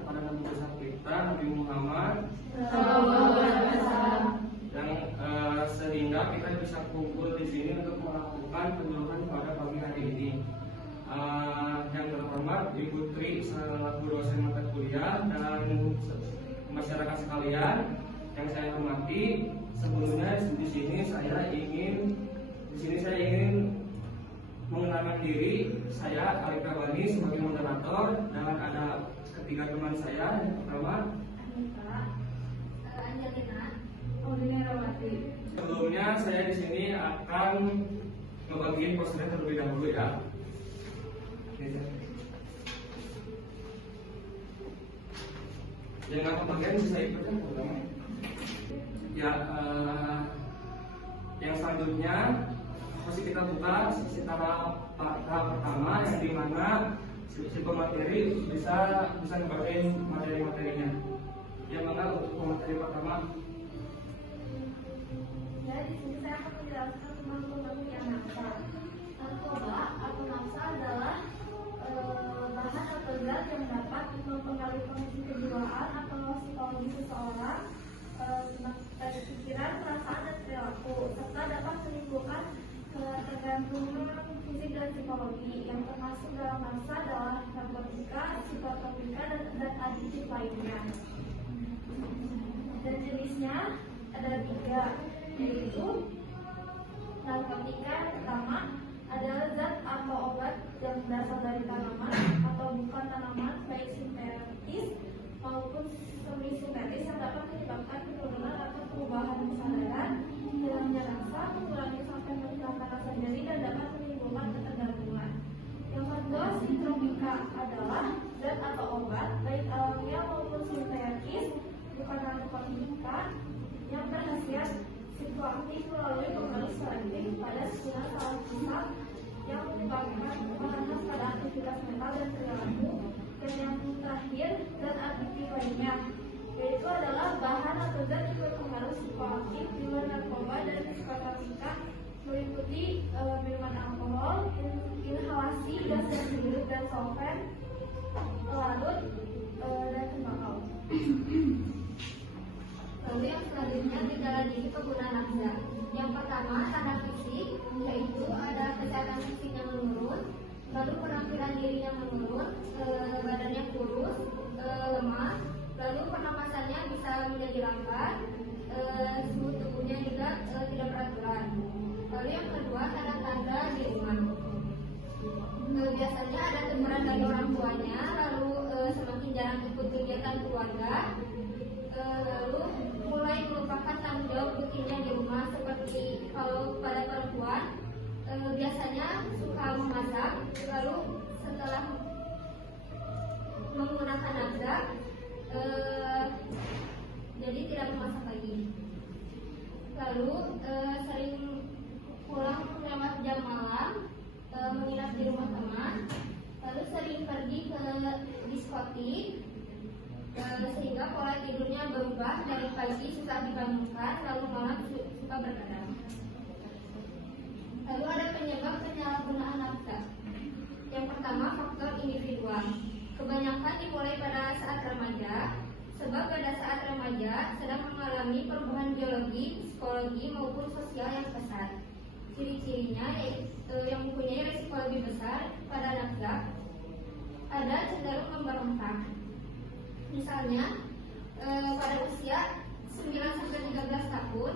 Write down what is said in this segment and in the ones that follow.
kepada Nabi besar kita Nabi Muhammad yang sehingga kita bisa kumpul di sini untuk melakukan penyuluhan pada pagi hari ini. Yang terhormat Ibu Tri selaku dosen mata kuliah dan masyarakat sekalian yang saya hormati, sebelumnya di sini saya ingin mengenalkan diri. Saya Alika Bani sebagai moderator dan ada ketiga teman saya. Yang pertama Anita, Angelina, Audrey Rawati. Sebelumnya saya di sini akan ngebagiin posternya terlebih dahulu ya. Yang nggak kebagian bisa ikut kan programnya. Ya, yang selanjutnya masih kita buka sesi tahap pertama yang dimana si pemateri bisa ngebagiin materi-materinya. Yang mana untuk pemateri pertama? Ya, di sini saya akan menjelaskan tentang pengertian nafsa. Narkoba atau nafsa adalah bahan atau zat yang dapat mempengaruhi kondisi kejiwaan atau psikologi seseorang, pikiran, perasaan, dan perilaku, serta dapat menimbulkan ketergantungan fisik dan psikologi. Yang termasuk dalam nafsa adalah narkotika, psikotropika, dan zat adiktif lainnya. Dan jenisnya ada 3, yaitu narkotika yang pertama adalah zat atau obat yang berasal dari tanaman atau bukan tanaman, baik sintetis maupun semi sintetis, yang dapat menyebabkan penurunan atau perubahan kesadaran, hilangnya rasa, mengurangi sampai menghilangkan rasa nyeri, dan dapat menimbulkan ketergantungan. Yang kedua, psikotropika adalah zat atau obat baik alamiah maupun sintetis, bukan narkotika, yang berkhasiat psikoaktif melalui pengaruh selektif pada sejumlah saraf pusat yang menyebabkan pengaruh pada aktivitas mental dan perilaku. Dan yang terakhir, zat adiktif lainnya, yaitu adalah bahan atau zat yang berpengaruh psikoaktif di luar narkoba dan psikotropika, meliputi minuman alkohol, inhalasi gas yang hidup dan solvent, larut, dan tembakau. Lalu yang selanjutnya gejala dini pengguna nafsa. Yang pertama tanda fisik, yaitu ada kesehatan fisik yang menurun, lalu penampilan dirinya menurun, badannya kurus, lemah, lalu pernapasannya bisa menjadi lambat, suhu tubuhnya juga tidak beraturan. Lalu yang kedua tanda-tanda di rumah. Biasanya ada teguran dari orang tuanya, lalu semakin jarang ikut kegiatan keluarga, lalu mulai melupakan tanggung jawab rutinnya di rumah, seperti kalau pada perempuan biasanya suka memasak, lalu setelah menggunakan nafsa jadi tidak memasak lagi. Lalu sering pulang lewat jam malam, menginap di rumah teman, lalu sering pergi ke diskotik, sehingga pola tidurnya berubah, dari pagi susah dibangunkan, lalu malam suka berkadang. Lalu ada penyebab penyalahgunaan nafsa. Yang pertama, faktor individual. Kebanyakan dimulai pada saat remaja, sebab pada saat remaja sedang mengalami perubahan biologi, psikologi maupun sosial yang pesat. Ciri-cirinya yaitu yang mempunyai risiko lebih besar pada nafsa, ada cenderung memberontak. Misalnya pada usia 9-13 tahun,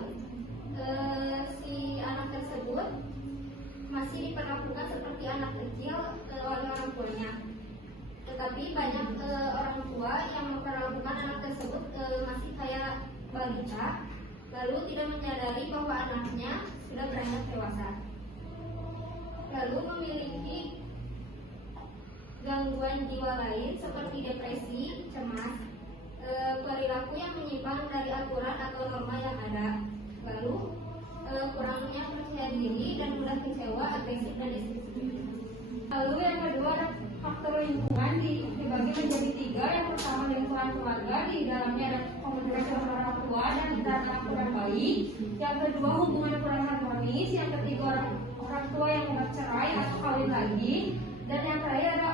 si anak tersebut masih diperlakukan seperti anak kecil oleh orang tuanya. Tetapi banyak orang tua yang memperlakukan anak tersebut masih kayak balita, lalu tidak menyadari bahwa anaknya sudah beranjak dewasa. Lalu memiliki gangguan jiwa lain seperti depresi, cemas, perilaku yang menyimpang dari aturan atau norma yang ada, lalu kurangnya percaya diri dan mudah kecewa, agresif, dan destruktif. Lalu yang kedua ada faktor lingkungan, dibagi menjadi 3. Yang pertama lingkungan keluarga, di dalamnya ada komunikasi orang tua dan anak kurang baik. Yang kedua hubungan kurang harmonis. Yang ketiga orang tua yang bercerai atau kawin lagi. Dan yang terakhir ada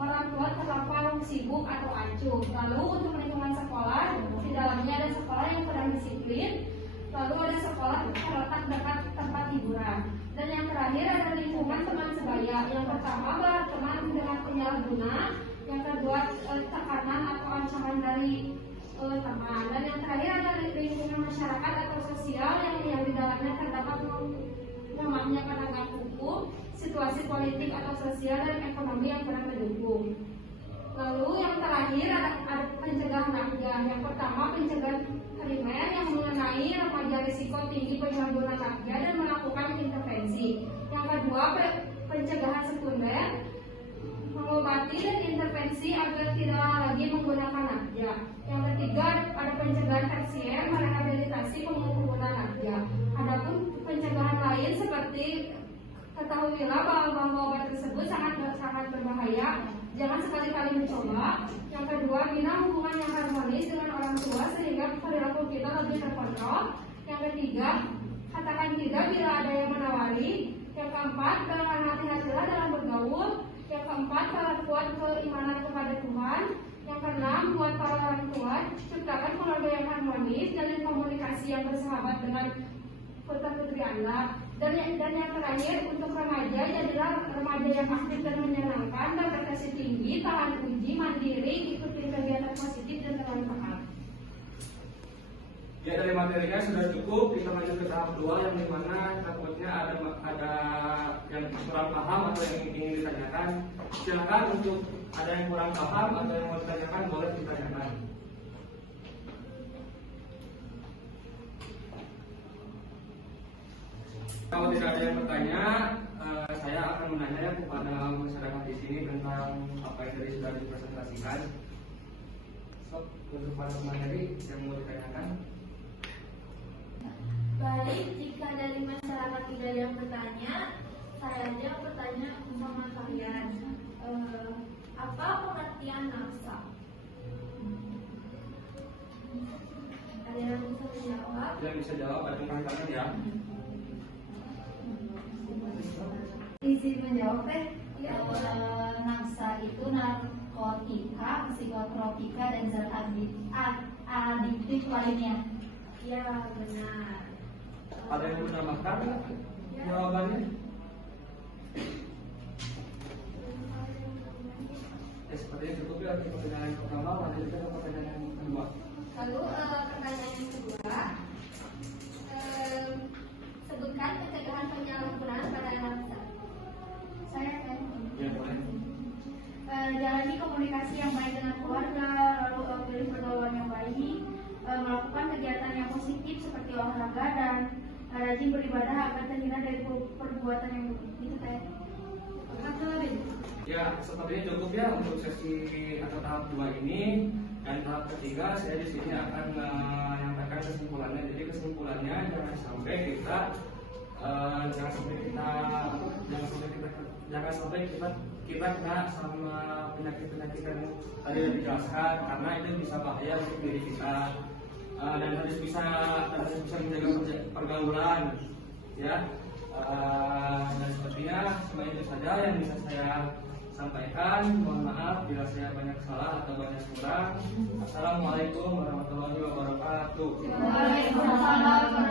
orang tua terlampau sibuk atau acuh. Lalu untuk lingkungan sekolah, di dalamnya ada sekolah yang kurang disiplin, lalu ada sekolah terletak dekat tempat hiburan. Dan yang terakhir ada lingkungan teman sebaya. Yang pertama berteman dengan penyalahguna, yang kedua tekanan atau ancaman dari teman, dan yang terakhir ada lingkungan masyarakat atau sosial yang di dalamnya terdapat lemahnya penegak hukum, situasi politik atau sosial dan ekonomi yang kurang mendukung. Lalu yang terakhir ada pencegahan nakja. Yang pertama pencegahan primer yang mengenai remaja risiko tinggi penyalahgunaan nakja dan melakukan intervensi. Yang kedua pencegahan sekunder, mengobati dan intervensi agar tidak lagi menggunakan nakja. Yang ketiga ada pencegahan tersier, merehabilitasi pengguna nakja. Adapun pencegahan lain seperti ketahuilah bahwa obat tersebut sangat berbahaya, jangan sekali-kali mencoba. Yang kedua, bina hubungan yang harmonis dengan orang tua sehingga perilaku kita lebih terkontrol. Yang ketiga, katakan tidak bila ada yang menawari. Yang keempat, berhati-hatilah dalam bergaul. Yang keempat, kuat keimanan kepada Tuhan. Yang keenam, buat para orang tua, ciptakan keluarga yang harmonis, jalin komunikasi yang bersahabat dengan putra-putri Anda. Dan yang terakhir, untuk remaja, jadilah remaja yang aktif dan menyenangkan, berprestasi tinggi, tahan uji, mandiri, ikuti kegiatan positif dan bermanfaat. Ya, dari materinya sudah cukup. Kita lanjut ke tahap 2 yang dimana takutnya ada yang kurang paham atau yang ingin ditanyakan. Silakan untuk ada yang kurang paham atau yang mau ditanyakan boleh ditanyakan. Kalau tidak ada yang bertanya, saya akan menanya kepada masyarakat di sini tentang apa yang tadi sudah dipresentasikan. Untuk para pemateri yang mau ditanyakan. Baik, jika dari masyarakat tidak ada yang bertanya, saya aja bertanya sama kalian. Apa pengertian nafsa? Ada yang bisa menjawab? Yang bisa jawab ada yang tangan ya. Izin menjawab Ya. Nafsa itu narkotika, psikotropika dan zat adiktif lainnya. Ya, benar. Ada yang mau menambahkan jawabannya? Ya, sepertinya cukup ya untuk pertanyaan yang pertama. Lanjut ke pertanyaan yang kedua. Lalu pertanyaan yang kedua, sebutkan pencegahan penyalahgunaan pada nafsa. Saya kan Ya, boleh. jalani komunikasi yang baik dengan keluarga, lalu pilih pergaulan yang baik, melakukan kegiatan yang positif seperti olahraga dan rajin beribadah agar terhindar dari perbuatan yang buruk. Itu kayak Ya, sepertinya cukup ya untuk sesi atau tahap 2 ini. Dan tahap ketiga saya di sini akan menyampaikan kesimpulannya. Jadi kesimpulannya jangan sampai kita kena sama penyakit-penyakit yang tadi sudah dijelaskan, karena itu bisa bahaya untuk diri kita. Dan harus bisa menjaga pergaulan, ya. Dan sepertinya cuma itu saja yang bisa saya sampaikan. Mohon maaf bila saya banyak salah atau banyak kurang. Assalamualaikum warahmatullahi wabarakatuh. Waalaikumsalam.